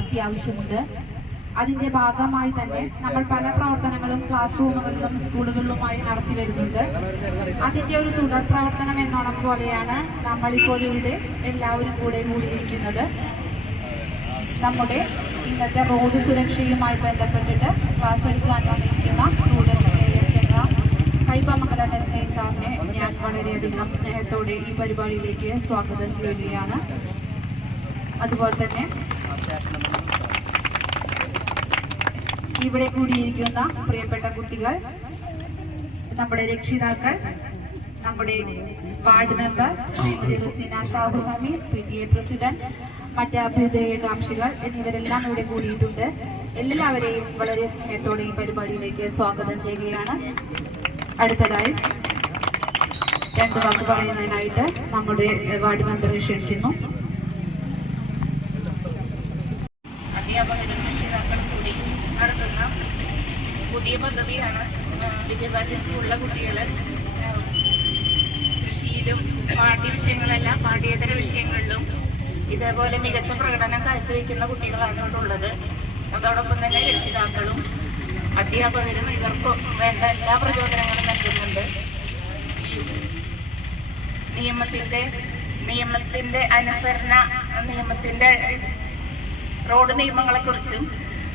അത്യാവശ്യമുണ്ട്. അതിന്റെ ഭാഗമായി തന്നെ നമ്മൾ പല പ്രവർത്തനങ്ങളും ക്ലാസ് റൂമുകളിലും സ്കൂളുകളിലുമായി നടത്തി വരുന്നുണ്ട്. അതിന്റെ ഒരു തുടർ പ്രവർത്തനം എന്നോണം പോലെയാണ് നമ്മളിപ്പോൾ ഇവിടെ എല്ലാവരും കൂടെ കൂടിയിരിക്കുന്നത്. നമ്മുടെ ഇന്നത്തെ റോഡ് സുരക്ഷയുമായി ബന്ധപ്പെട്ടിട്ട് ക്ലാസ് എടുക്കാൻ വന്നിരിക്കുന്ന സ്റ്റുഡൻസ് എന്ന കൈപ്പമംഗലം എസ് ഐ സാറിനെ ഞാൻ വളരെയധികം സ്നേഹത്തോടെ ഈ പരിപാടിയിലേക്ക് സ്വാഗതം ചെയ്യുകയാണ്. അതുപോലെ തന്നെ ഇവിടെ കൂടിയിരിക്കുന്ന പ്രിയപ്പെട്ട കുട്ടികൾ നമ്മുടെ രക്ഷിതാക്കൾ നമ്മുടെ ward member Shrimati Huseena Shahu Hameed P T A president മറ്റ് അഭ്യുദയകാംക്ഷികൾ എന്നിവരെല്ലാം ഇവിടെ കൂടിയിട്ടുണ്ട്. എല്ലാവരെയും വളരെ സ്നേഹത്തോടെ ഈ പരിപാടിയിലേക്ക് സ്വാഗതം ചെയ്യുകയാണ്. അടുത്തതായി രണ്ട് വാക്ക് പറയുന്നതിനായിട്ട് നമ്മുടെ വാർഡ് മെമ്പറെ ക്ഷണിക്കുന്നു അധ്യാപകരും രക്ഷിതാക്കളും കൂടി നടത്തുന്ന പുതിയ പദ്ധതിയാണ് വിജയഭാരതി സ്കൂളിലെ കുട്ടികൾ കൃഷിയിലും പാഠ്യ വിഷയങ്ങളെല്ലാം പാഠ്യേതര വിഷയങ്ങളിലും ഇതേപോലെ മികച്ച പ്രകടനം കാഴ്ചവെക്കുന്ന കുട്ടികളാണ് ഇവിടെ ഉള്ളത്. അതോടൊപ്പം തന്നെ രക്ഷിതാക്കളും അധ്യാപകരും ഇവർക്ക് വേണ്ട എല്ലാ പ്രചോദനങ്ങളും നൽകുന്നുണ്ട്. നിയമത്തിന്റെ നിയമത്തിന്റെ അനുസരണ നിയമത്തിന്റെ റോഡ് നിയമങ്ങളെക്കുറിച്ചും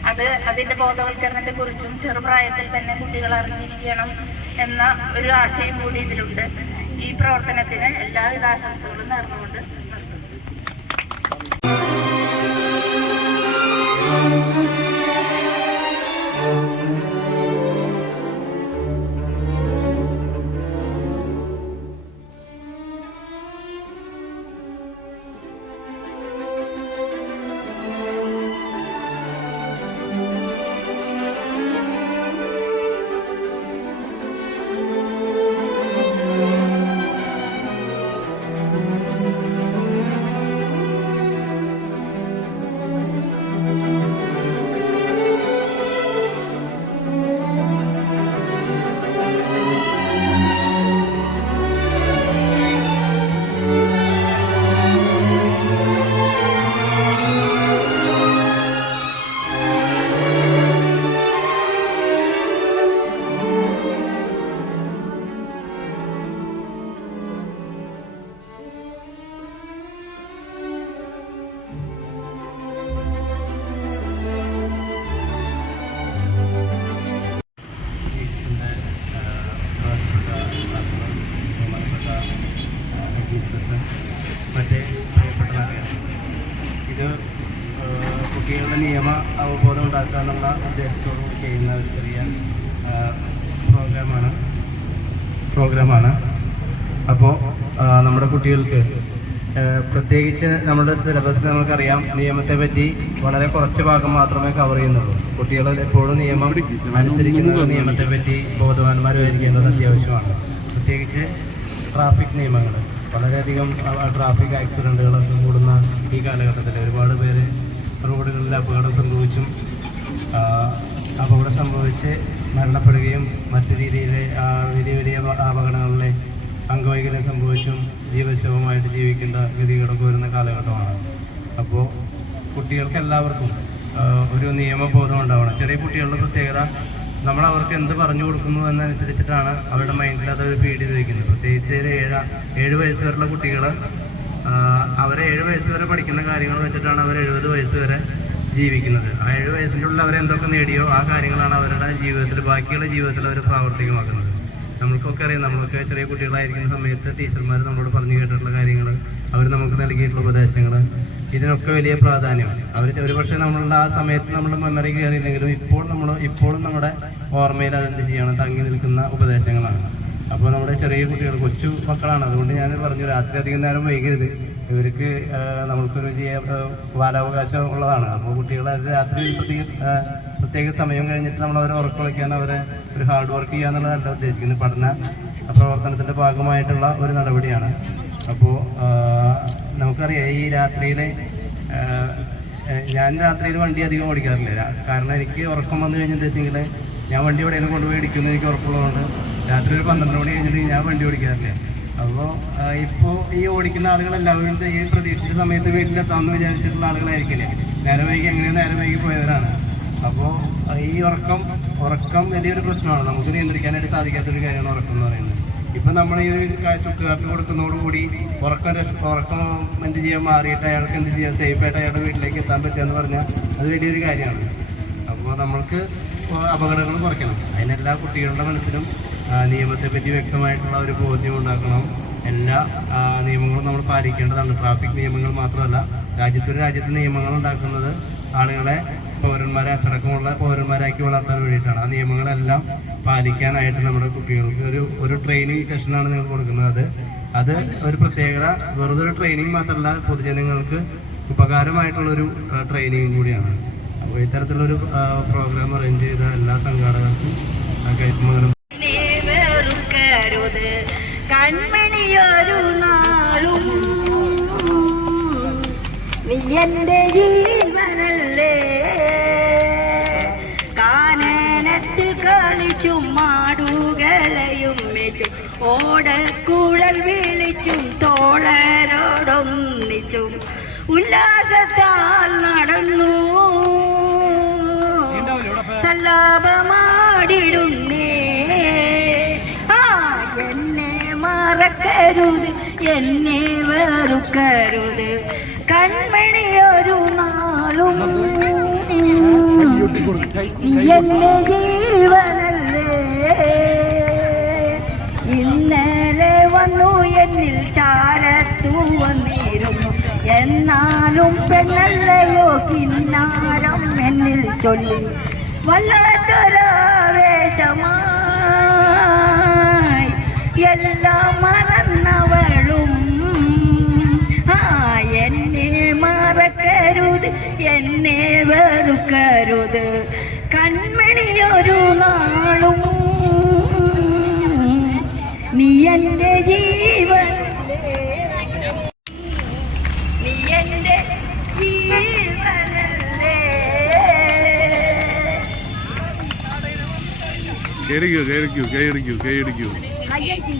അത് അതിന്റെ ബോധവൽക്കരണത്തെക്കുറിച്ചും ചെറുപ്രായത്തിൽ തന്നെ കുട്ടികൾ അറിഞ്ഞിരിക്കണം എന്ന ഒരു ആശയം കൂടി ഇതിലുണ്ട്. ഈ പ്രവർത്തനത്തിന് എല്ലാവിധ ആശംസകളും നേർന്നുകൊണ്ട് നിർത്തുന്നു. ഹെഡ്മിസ്ട്രസ് മറ്റേ പ്രിയപ്പെട്ടതാണ് ഇത് കുട്ടികളുടെ നിയമ അവബോധം ഉണ്ടാക്കുക എന്നുള്ള ഉദ്ദേശത്തോടു കൂടി ചെയ്യുന്ന ഒരു ചെറിയ പ്രോഗ്രാമാണ്. പ്രോഗ്രാമാണ്. അപ്പോൾ നമ്മുടെ കുട്ടികൾക്ക് പ്രത്യേകിച്ച് നമ്മുടെ സിലബസിൽ നമുക്കറിയാം നിയമത്തെ പറ്റി വളരെ കുറച്ച് ഭാഗം മാത്രമേ കവർ ചെയ്യുന്നുള്ളൂ. കുട്ടികൾ എപ്പോഴും നിയമം അനുസരിക്കുന്ന നിയമത്തെ പറ്റി ബോധവാന്മാരായിരിക്കേണ്ടത് അത്യാവശ്യമാണ്. പ്രത്യേകിച്ച് ട്രാഫിക് നിയമങ്ങൾ. വളരെയധികം ട്രാഫിക് ആക്സിഡന്റുകളൊക്കെ കൂടുന്ന ഈ കാലഘട്ടത്തിൽ ഒരുപാട് പേര് റോഡുകളിൽ അപകടം സംഭവിച്ചും അപകടം സംഭവിച്ച് മരണപ്പെടുകയും മറ്റു രീതിയിൽ വലിയ വലിയ അപകടങ്ങളിലെ അംഗവൈകല്യം സംഭവിച്ചും ജീവശവമായിട്ട് ജീവിക്കേണ്ട ഗതികളൊക്കെ വരുന്ന കാലഘട്ടമാണ്. അപ്പോൾ കുട്ടികൾക്ക് എല്ലാവർക്കും ഒരു നിയമബോധം ഉണ്ടാവണം. ചെറിയ കുട്ടികളുടെ പ്രത്യേകത നമ്മൾ അവർക്ക് എന്ത് പറഞ്ഞു കൊടുക്കുന്നു എന്നനുസരിച്ചിട്ടാണ് അവരുടെ മൈൻഡിൽ അത് ഫീഡ് ചെയ്ത് വയ്ക്കുന്നത് പ്രത്യേകിച്ച് ഒരു ഏഴ ഏഴ് വയസ്സ് വരെയുള്ള കുട്ടികൾ അവരെ ഏഴ് വയസ്സ് വരെ പഠിക്കുന്ന കാര്യങ്ങൾ വെച്ചിട്ടാണ് അവർ എഴുപത് വയസ്സ് വരെ ജീവിക്കുന്നത്. ആ ഏഴ് വയസ്സിന്റെ ഉള്ളിൽ അവരെന്തൊക്കെ നേടിയോ ആ കാര്യങ്ങളാണ് അവരുടെ ജീവിതത്തിൽ ബാക്കിയുള്ള ജീവിതത്തിൽ അവർ പ്രാവർത്തികമാക്കുന്നത്. നമ്മൾക്കൊക്കെ അറിയാം നമ്മളൊക്കെ ചെറിയ കുട്ടികളായിരിക്കുന്ന സമയത്ത് ടീച്ചർമാർ നമ്മളോട് പറഞ്ഞു കേട്ടിട്ടുള്ള കാര്യങ്ങൾ അവർ നമുക്ക് നൽകിയിട്ടുള്ള ഉപദേശങ്ങൾ ഇതിനൊക്കെ വലിയ പ്രാധാന്യമാണ് അവർ ഒരുപക്ഷെ നമ്മളുടെ ആ സമയത്ത് നമ്മുടെ മെമ്മറി കയറിയില്ലെങ്കിലും ഇപ്പോൾ നമ്മൾ ഇപ്പോഴും നമ്മുടെ ഓർമ്മയിൽ അതെന്ത് ചെയ്യണം തങ്ങി നിൽക്കുന്ന ഉപദേശങ്ങളാണ്. അപ്പോൾ നമ്മുടെ ചെറിയ കുട്ടികൾ കൊച്ചു മക്കളാണ്. അതുകൊണ്ട് ഞാൻ പറഞ്ഞു രാത്രി അധികം നേരം വൈകരുത്. ഇവർക്ക് നമ്മൾക്കൊരു ബാലാവകാശം ഉള്ളതാണ്. അപ്പോൾ കുട്ടികളെ രാത്രി പ്രത്യേക പ്രത്യേക സമയം കഴിഞ്ഞിട്ട് നമ്മൾ അവരെ ഉറക്കൊളിക്കാൻ അവരെ ഒരു ഹാർഡ് വർക്ക് ചെയ്യുക എന്നുള്ളതല്ല ഉദ്ദേശിക്കുന്നത്. പഠന പ്രവർത്തനത്തിന്റെ ഭാഗമായിട്ടുള്ള ഒരു നടപടിയാണ്. അപ്പോൾ നമുക്കറിയാം ഈ രാത്രിയിൽ ഞാൻ രാത്രിയിൽ വണ്ടി അധികം ഓടിക്കാറില്ല. കാരണം എനിക്ക് ഉറക്കം വന്നു കഴിഞ്ഞിട്ടുണ്ടെങ്കിൽ ഞാൻ വണ്ടി എവിടെയെങ്കിലും കൊണ്ടുപോയി ഇടിക്കുന്നത് എനിക്ക് ഉറപ്പുള്ളതുകൊണ്ട് രാത്രി ഒരു പന്ത്രണ്ട് മണി കഴിഞ്ഞിട്ട് ഞാൻ വണ്ടി ഓടിക്കാറില്ല. അപ്പോൾ ഇപ്പോൾ ഈ ഓടിക്കുന്ന ആളുകളെല്ലാവരും ഈ പ്രതീക്ഷിച്ച സമയത്ത് വീട്ടിലെത്താമെന്ന് വിചാരിച്ചിട്ടുള്ള ആളുകളായിരിക്കില്ലേ? നേരെ വൈകി എങ്ങനെയോ നേരെ വൈകി പോയവരാണ്. അപ്പോൾ ഈ ഉറക്കം ഉറക്കം വലിയൊരു പ്രശ്നമാണ്. നമുക്ക് നിയന്ത്രിക്കാനായിട്ട് സാധിക്കാത്തൊരു കാര്യമാണ് ഉറക്കം എന്ന് പറയുന്നത്. ഇപ്പം നമ്മൾ ഈ ഒരു ചുറ്റുകാർക്ക് കൊടുക്കുന്നതോടുകൂടി ഉറക്കം രക്ഷ- ഉറക്കം എന്ത് ചെയ്യാൻ മാറിയിട്ട് അയാൾക്ക് എന്ത് ചെയ്യാൻ സേഫായിട്ട് അയാളുടെ വീട്ടിലേക്ക് എത്താൻ പറ്റുക എന്ന് പറഞ്ഞാൽ അത് വലിയൊരു കാര്യമാണ്. അപ്പോൾ നമ്മൾക്ക് അപകടങ്ങൾ കുറയ്ക്കണം. അതിനെല്ലാ കുട്ടികളുടെ മനസ്സിലും നിയമത്തെ നിയമത്തെപ്പറ്റി വ്യക്തമായിട്ടുള്ള ഒരു ബോധ്യം ഉണ്ടാക്കണം. എല്ലാ നിയമങ്ങളും നമ്മൾ പാലിക്കേണ്ടതാണ്. ട്രാഫിക് നിയമങ്ങൾ മാത്രമല്ല രാജ്യത്തൊരു രാജ്യത്ത് നിയമങ്ങൾ ഉണ്ടാക്കുന്നത് ആളുകളെ പൗരന്മാരെ അച്ചടക്കമുള്ള പൗരന്മാരാക്കി വളർത്താൻ വേണ്ടിയിട്ടാണ്. ആ നിയമങ്ങളെല്ലാം പാലിക്കാനായിട്ട് നമ്മുടെ കുട്ടികൾക്ക് ഒരു ഒരു ട്രെയിനിങ് സെഷനാണ് നിങ്ങൾ കൊടുക്കുന്നത് അത്. അത് ഒരു പ്രത്യേകത വെറുതെ ഒരു ട്രെയിനിങ് മാത്രമല്ല പൊതുജനങ്ങൾക്ക് ഉപകാരമായിട്ടുള്ളൊരു ട്രെയിനിങ് കൂടിയാണ്. അപ്പോൾ ഇത്തരത്തിലൊരു പ്രോഗ്രാം അറേഞ്ച് ചെയ്ത എല്ലാ സംഘാടകർക്കും വെച്ചും ഓടക്കുഴൽ വിളിച്ചും തോഴരോടൊന്നിച്ചും ഉല്ലാസത്താൽ നടന്നു. സല്ലാപമാടിടുന്നേ. ആ എന്നെ മറക്കരുത് എന്നെ വെറുക്കരുത്. കൺമണിയൊരു നാളും എന്നെ എന്റെ ഇന്നലെ വന്നു എന്നിൽ ചാരത്തു വന്നിരുന്നു. എന്നാലും പെണ്ണല്ലയോ കിന്നാരം എന്നിൽ ചൊല്ലി. വല്ലാത്തൊരാവേശമായി എല്ലാം മറന്നവളും. ആ എന്നെ മറക്കരുത് എന്നെ വെറുക്കരുത്. കൺമണിയൊരു നാളും നീ എന്റെ ജീവൻ നീ എന്റെ കൈയടിക്കൂ കൈയടിക്കൂ കൈയടിക്കൂ കയ്യടി